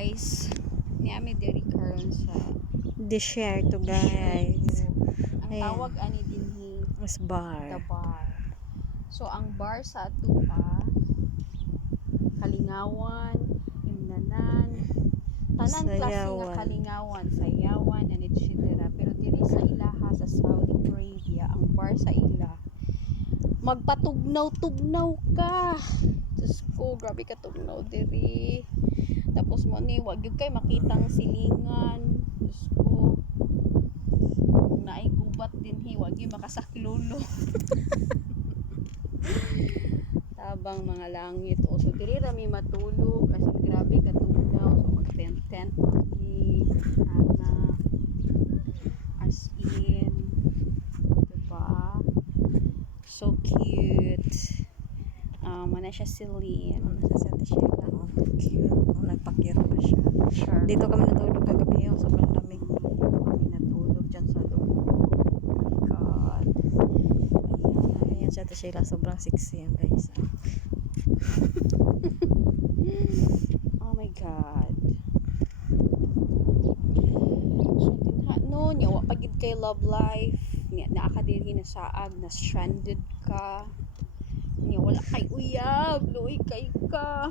guys, niami diri karon sa share to guys. ang Ayan. tawag ani dinhi Mas the bar. bar. So ang bar sa atupa Kalingawan, Imnanan, tanan klase nga Sayawan. Kalingawan, Sayawan and etc. Pero diri sa ilaha sa Saudi Arabia, ang bar sa ila magpatugnaw-tugnaw ka. Diyos ko, grabe ka tugnaw diri. Tapos mo ni wag gyud kay makitang silingan. Diyos ko. Kung naay gubat dinhi, wag gyud makasaklolo. Tabang mga langit. O so diri ra mi matulog as in grabe ka tugnaw. So mag-tent ni ana as in diba? So cute. Mana siya silin. Sa Sheila. Oh, cute. Oh, nagpakiro pa siya. Sure. Dito kami natulog kagabi. Oh, sobrang lamig. Kami natulog dyan sa loob. Oh my God. Ayan siya Sheila. Sobrang sexy yan guys. Oh my God. So, tinha no, nyawa pagid kay love life. Naa ka din hinasaag, na stranded ka. Nya wala kay uyab, luoy kay ka.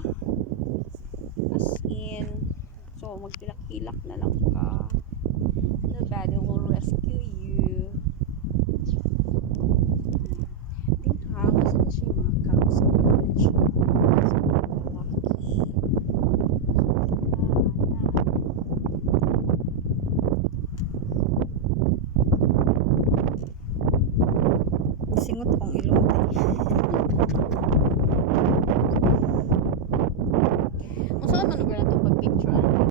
As in, so magtilak-hilak na lang ka. Nobody will rescue you.